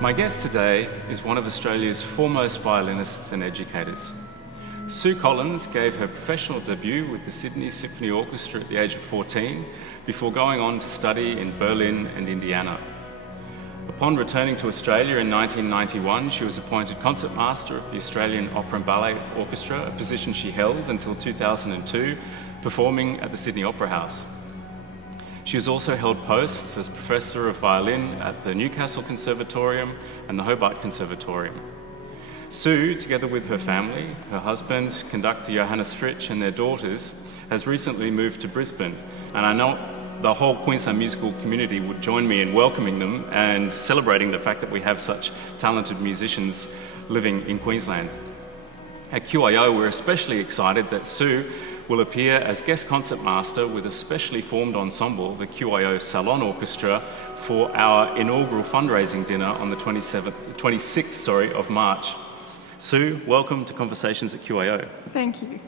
My guest today is one of Australia's foremost violinists and educators. Sue Collins gave her professional debut with the Sydney Symphony Orchestra at the age of 14 before going on to study in Berlin and Indiana. Upon returning to Australia in 1991, she was appointed concertmaster of the Australian Opera and Ballet Orchestra, a position she held until 2002, performing at the Sydney Opera House. She has also held posts as Professor of Violin at the Newcastle Conservatorium and the Hobart Conservatorium. Sue, together with her family, her husband, conductor Johannes Fritsch, and their daughters, has recently moved to Brisbane, and I know the whole Queensland musical community would join me in welcoming them and celebrating the fact that we have such talented musicians living in Queensland. At QYO, we're especially excited that Sue will appear as guest concertmaster with a specially formed ensemble, the QYO Salon Orchestra, for our inaugural fundraising dinner on the 26th of March. Sue, welcome to Conversations at QYO. Thank you.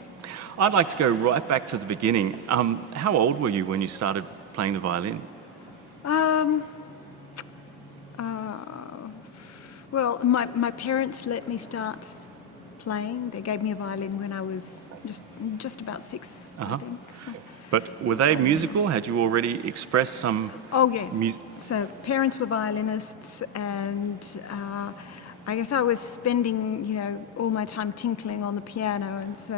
I'd like to go right back to the beginning. How old were you when you started playing the violin? Well, my parents let me start playing. They gave me a violin when I was just about 6, I think. So. But were they musical? Had you already expressed some... Oh, yes. So parents were violinists, and I guess I was spending, all my time tinkling on the piano, and so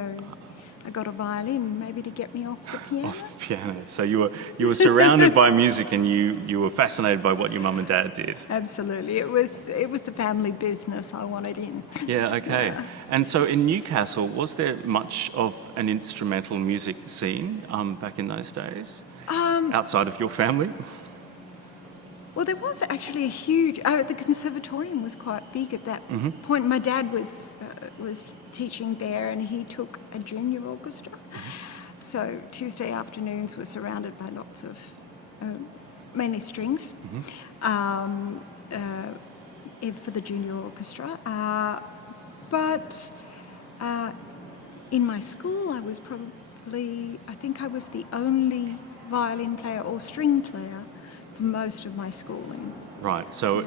I got a violin, maybe to get me off the piano. Off the piano. So you were surrounded by music, and you were fascinated by what your mum and dad did. Absolutely. It was the family business I wanted in. Yeah, okay. Yeah. And so in Newcastle, was there much of an instrumental music scene back in those days, outside of your family? Well, there was actually a huge... the conservatorium was quite big at that point. My dad was teaching there, and he took a junior orchestra. So Tuesday afternoons were surrounded by lots of, mainly strings, for the junior orchestra. But in my school, I was I think I was the only violin player or string player for most of my schooling. Right, so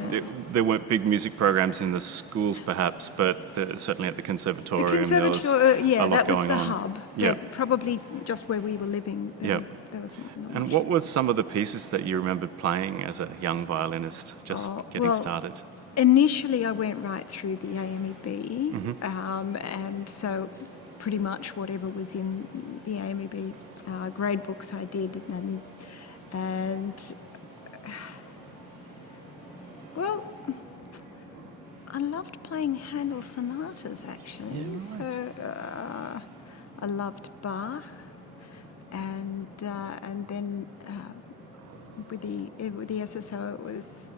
there weren't big music programs in the schools perhaps, but certainly at the conservatorium there was a lot going on. That was the hub. Yeah. Probably just where we were living. There was and what were some of the pieces that you remembered playing as a young violinist, getting started? Initially I went right through the AMEB, and so pretty much whatever was in the AMEB grade books I did, and well, I loved playing Handel sonatas actually. Yeah, right. So I loved Bach, and then with the SSO it was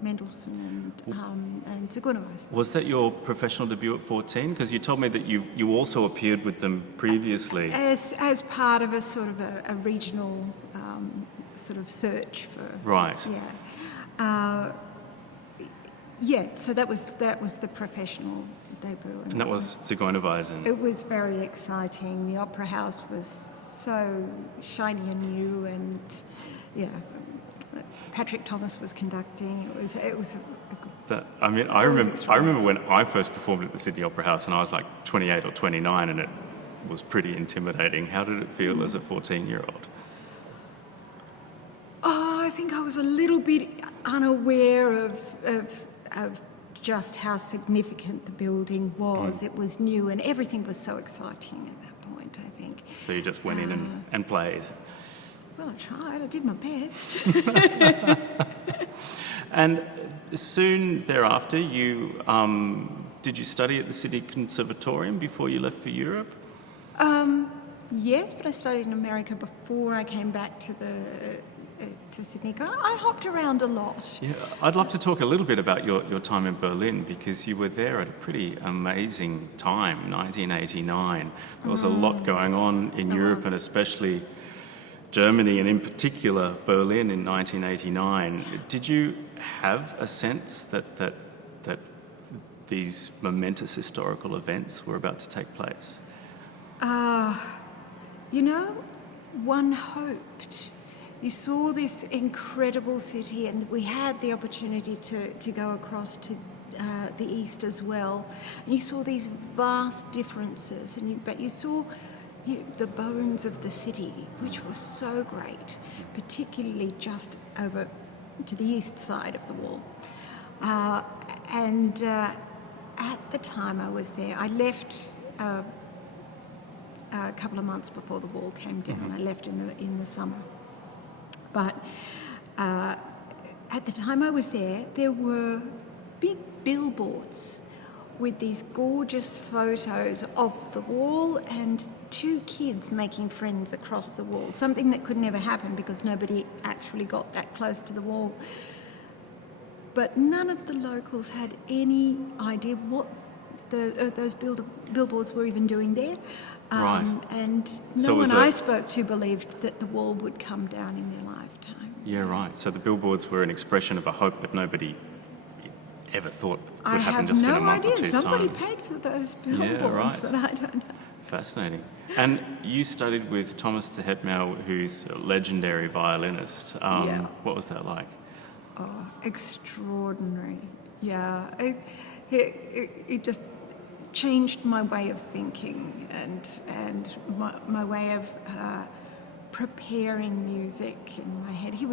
Mendelssohn and Zigunovas. Was that your professional debut at 14? Because you told me that you also appeared with them previously. As part of a sort of a regional sort of search for... Right. Yeah. So that was the professional debut. And that was Zigunovas. It was very exciting. The Opera House was so shiny and new, and Patrick Thomas was conducting. It was. I remember when I first performed at the Sydney Opera House, and I was like 28 or 29, and it was pretty intimidating. How did it feel as a 14-year-old? Oh, I think I was a little bit unaware of just how significant the building was. It was new, and everything was so exciting at that point, I think. So you just went in and played? Well, I tried. I did my best. And soon thereafter, did you study at the Sydney Conservatorium before you left for Europe? Yes, but I studied in America before I came back to Sydney. I hopped around a lot. Yeah, I'd love to talk a little bit about your time in Berlin, because you were there at a pretty amazing time, 1989. There was a lot going on in Europe, and especially Germany, and in particular Berlin in 1989. Did you have a sense that these momentous historical events were about to take place? One hoped you saw this incredible city, and we had the opportunity to go across to the east as well. And you saw these vast differences, but you saw the bones of the city, which was so great, particularly just over to the east side of the wall. And at the time I was there, I left a couple of months before the wall came down. I left in the summer. But at the time I was there, there were big billboards with these gorgeous photos of the wall and two kids making friends across the wall, something that could never happen because nobody actually got that close to the wall. But none of the locals had any idea what those billboards were even doing there. Right. And no one I spoke to believed that the wall would come down in their lifetime. Yeah, right. So the billboards were an expression of a hope that nobody ever thought could happen just in a month or two's time. Somebody paid for those billboards, but I don't know. Fascinating. And you studied with Thomas Tchaikovsky, who's a legendary violinist. What was that like? Oh, extraordinary. Yeah. It just changed my way of thinking and my way of preparing music in my head. He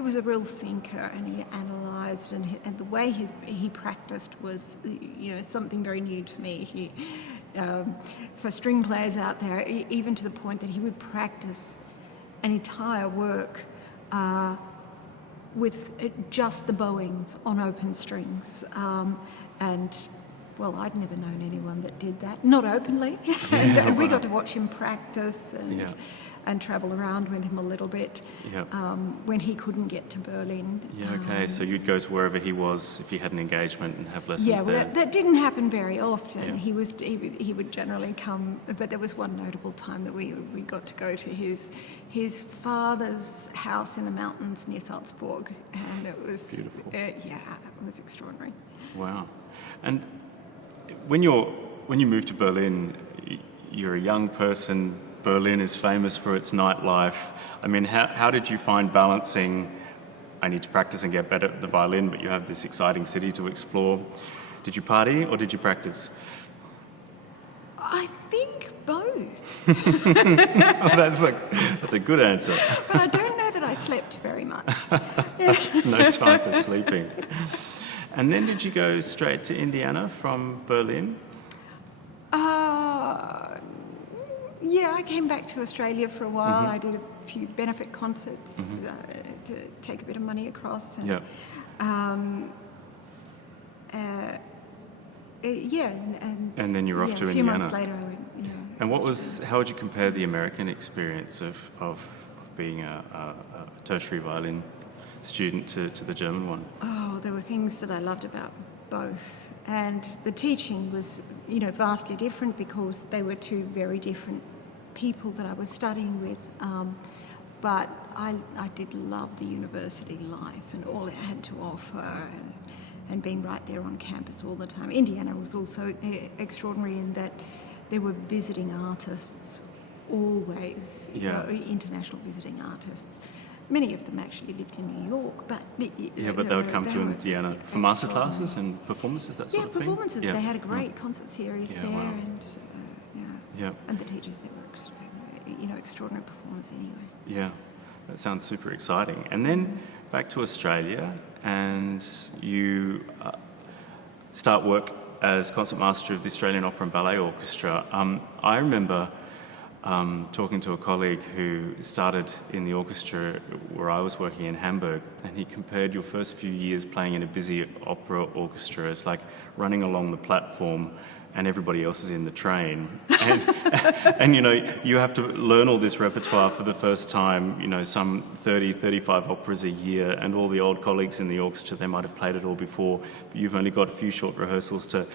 was a real thinker, and he analysed, and the way he practiced was, something very new to me. For string players out there, even to the point that he would practice an entire work with just the bowings on open strings, and well, I'd never known anyone that did that, not openly. And we got to watch him practice and travel around with him a little bit when he couldn't get to Berlin. Yeah, okay. So you'd go to wherever he was if he had an engagement and have lessons there? Yeah, that didn't happen very often. Yeah. He would generally come, but there was one notable time that we got to go to his father's house in the mountains near Salzburg, and it was beautiful. It was extraordinary. Wow. And when you moved to Berlin, you're a young person. Berlin is famous for its nightlife. I mean, how did you find balancing, I need to practice and get better at the violin, but you have this exciting city to explore? Did you party or did you practice? I think both. Oh, that's a good answer. But I don't know that I slept very much. No time for sleeping. And then did you go straight to Indiana from Berlin? Yeah, I came back to Australia for a while. I did a few benefit concerts to take a bit of money across. And, and then you're off to a few Indiana. months later I went, And how would you compare the American experience of being a tertiary violin student to the German one? Oh, there were things that I loved about both. And the teaching was, vastly different because they were two very different people that I was studying with. But I did love the university life and all it had to offer, and being right there on campus all the time. Indiana was also extraordinary in that there were visiting artists always, international visiting artists. Many of them actually lived in New York, but... but they would come to Indiana for master classes and performances, that sort of thing? Performances. They had a great concert series there, wow. And the teachers there were extraordinary, extraordinary performers anyway. Yeah, that sounds super exciting. And then back to Australia, and you start work as concertmaster of the Australian Opera and Ballet Orchestra. I remember talking to a colleague who started in the orchestra where I was working in Hamburg, and he compared your first few years playing in a busy opera orchestra as like running along the platform and everybody else is in the train. And you have to learn all this repertoire for the first time, some 30, 35 operas a year, and all the old colleagues in the orchestra, they might have played it all before, but you've only got a few short rehearsals to...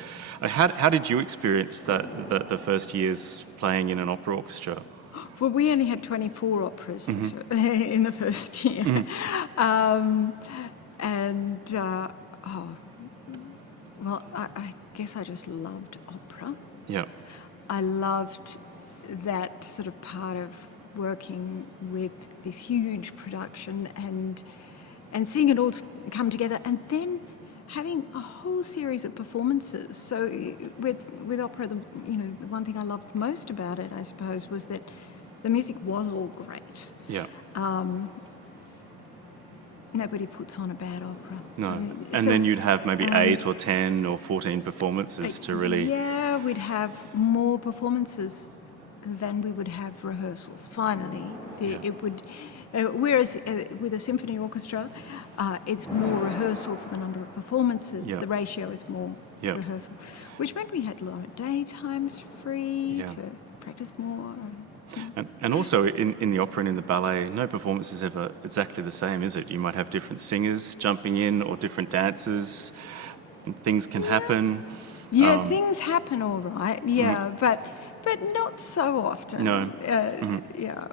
How did you experience the first years playing in an opera orchestra? Well, we only had 24 operas in the first year. I guess I just loved opera. Yeah. I loved that sort of part of working with this huge production and seeing it all come together, and then having a whole series of performances. So with opera, the one thing I loved most about it, I suppose, was that the music was all great. Yeah. Nobody puts on a bad opera. No. And so, then you'd have maybe 8 or 10 or 14 performances to really... Yeah, we'd have more performances than we would have rehearsals. Finally, it would... whereas with a symphony orchestra, it's more rehearsal for the number of performances. Yeah. The ratio is more Yeah. rehearsal, which meant we had a lot of daytimes free Yeah. to practice more. And also in the opera and in the ballet, no performance is ever exactly the same, is it? You might have different singers jumping in or different dancers, and things can happen. Yeah, things happen all right, yeah, but not so often. No. Yeah.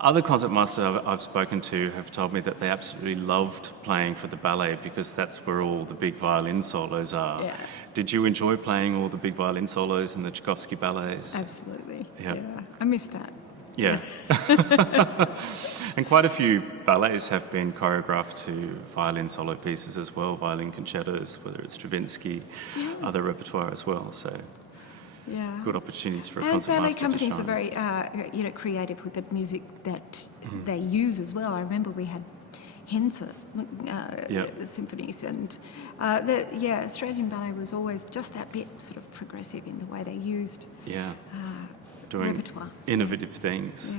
Other concertmasters I've spoken to have told me that they absolutely loved playing for the ballet because that's where all the big violin solos are. Yeah. Did you enjoy playing all the big violin solos in the Tchaikovsky ballets? Absolutely. Yeah. I miss that. Yeah. And quite a few ballets have been choreographed to violin solo pieces as well, violin concertos, whether it's Stravinsky, other repertoire as well. So Yeah. good opportunities for a And concertmaster ballet to companies shine. are very, creative with the music that they use as well. I remember we had Henze symphonies, and Australian ballet was always just that bit sort of progressive in the way they used Doing repertoire. innovative things.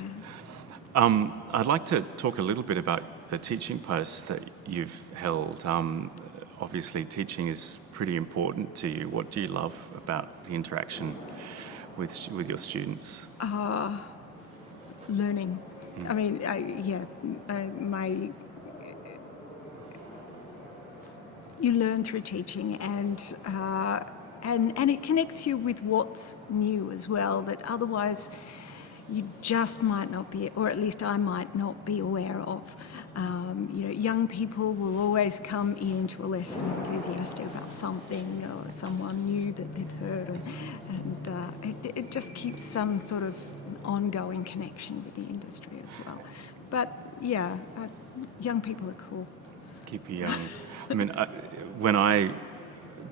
Yeah. I'd like to talk a little bit about the teaching posts that you've held. Obviously, teaching is pretty important to you. What do you love about the interaction with your students? Learning. I mean, you learn through teaching, and it connects you with what's new as well, that otherwise you just might not be, or at least I might not be aware of. Young people will always come into a lesson enthusiastic about something or someone new that they've heard, and it just keeps some sort of ongoing connection with the industry as well. But young people are cool. Keep you young. I mean, when I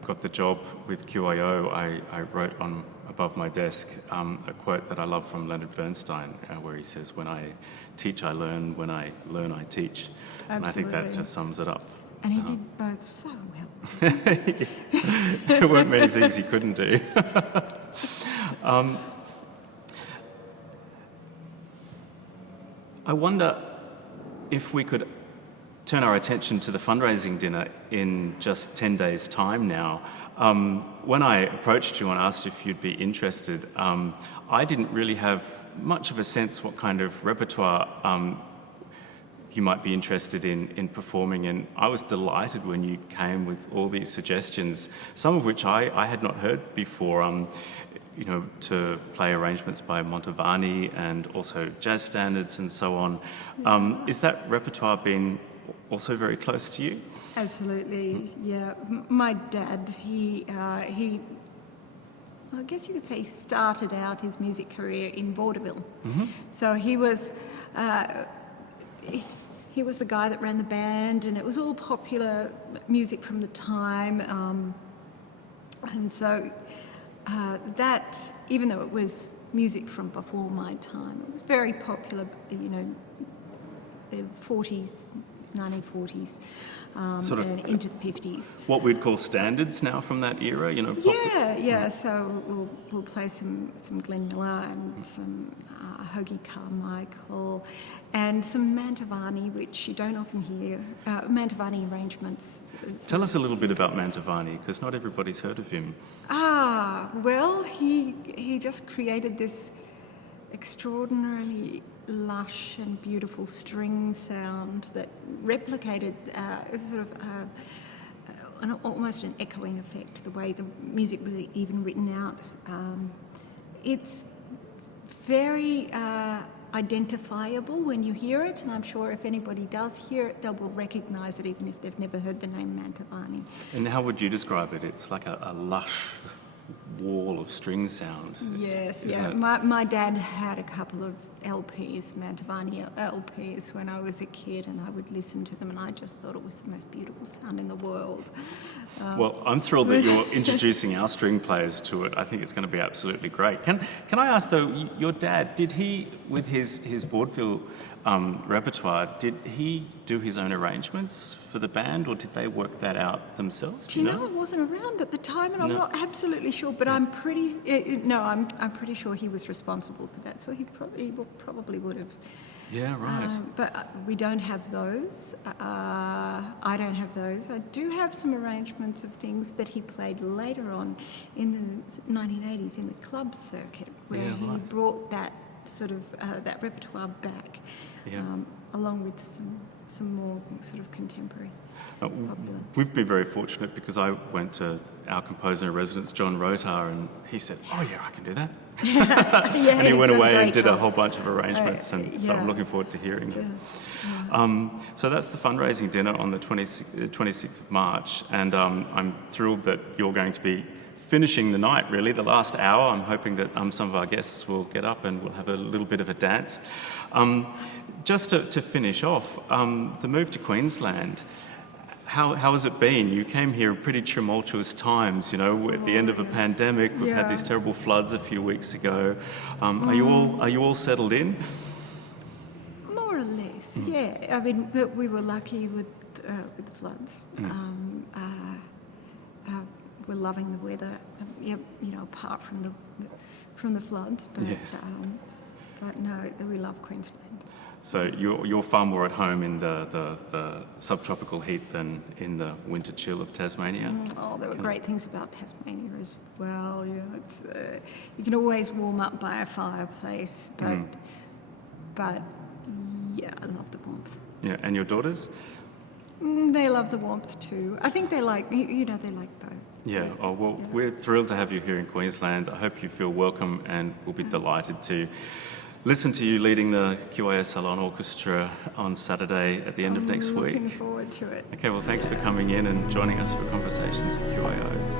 got the job with QYO, I wrote on above my desk a quote that I love from Leonard Bernstein, where he says, "When I teach, I learn. When I learn, I teach." Absolutely. And I think that just sums it up. And he did both so well. There weren't many things he couldn't do. I wonder if we could turn our attention to the fundraising dinner in just 10 days' time now. When I approached you and asked if you'd be interested, I didn't really have much of a sense what kind of repertoire you might be interested in performing, and I was delighted when you came with all these suggestions, some of which I had not heard before, to play arrangements by Mantavani and also jazz standards and so on. Is that repertoire been also very close to you? Absolutely, yeah. My dad, he I guess you could say, started out his music career in Boardville. So he was the guy that ran the band, and it was all popular music from the time. And so that, even though it was music from before my time, it was very popular, the 40s, 1940s, and into the 50s. What we'd call standards now from that era, Yeah. So we'll play some Glenn Miller and some Hoagie Carmichael and some Mantavani, which you don't often hear. Mantavani arrangements. Tell us a little bit about Mantavani, because not everybody's heard of him. Well, he just created this extraordinarily lush and beautiful string sound that replicated almost an echoing effect, the way the music was even written out. It's very identifiable when you hear it, and I'm sure if anybody does hear it, they will recognise it even if they've never heard the name Mantavani. And how would you describe it? It's like a lush wall of string sound. Yes, isn't yeah. it? My dad had a couple of LPs, Mantavani LPs, when I was a kid, and I would listen to them, and I just thought it was the most beautiful sound in the world. Well, I'm thrilled that you're introducing our string players to it. I think it's going to be absolutely great. Can I ask though, your dad, did he, with his Boardville repertoire, did he do his own arrangements for the band, or did they work that out themselves? Do you know, I wasn't around at the time, and I'm not absolutely sure, but I'm pretty sure he was responsible for that. So he probably would have. Yeah, right. But we don't have those. I don't have those. I do have some arrangements of things that he played later on in the 1980s in the club circuit, where he brought that sort of that repertoire back, along with some more sort of contemporary. Popular. We've been very fortunate because I went to our composer in residence, John Rotar, and he said, "Oh yeah, I can do that." And he went away and did a whole bunch of arrangements, and so I'm looking forward to hearing them. So that's the fundraising dinner on the 26th of March, and I'm thrilled that you're going to be finishing the night, really, the last hour. I'm hoping that some of our guests will get up and we'll have a little bit of a dance. Just to finish off, the move to Queensland, how has it been? You came here in pretty tumultuous times, you know, at the end of a pandemic. We've had these terrible floods a few weeks ago. Are you all settled in? More or less, yeah. I mean, but we were lucky with the floods. We're loving the weather, you know, apart from the floods. But, but no, we love Queensland. So you're far more at home in the subtropical heat than in the winter chill of Tasmania? There were great things about Tasmania as well. You know, it's you can always warm up by a fireplace, but yeah, I love the warmth. Yeah, and your daughters? They love the warmth too. I think they like both. Yeah, we're thrilled to have you here in Queensland. I hope you feel welcome, and we'll be delighted to listen to you leading the QYO Salon Orchestra on Saturday at the end of next week. I'm looking forward to it. Okay, well, thanks for coming in and joining us for Conversations QYO.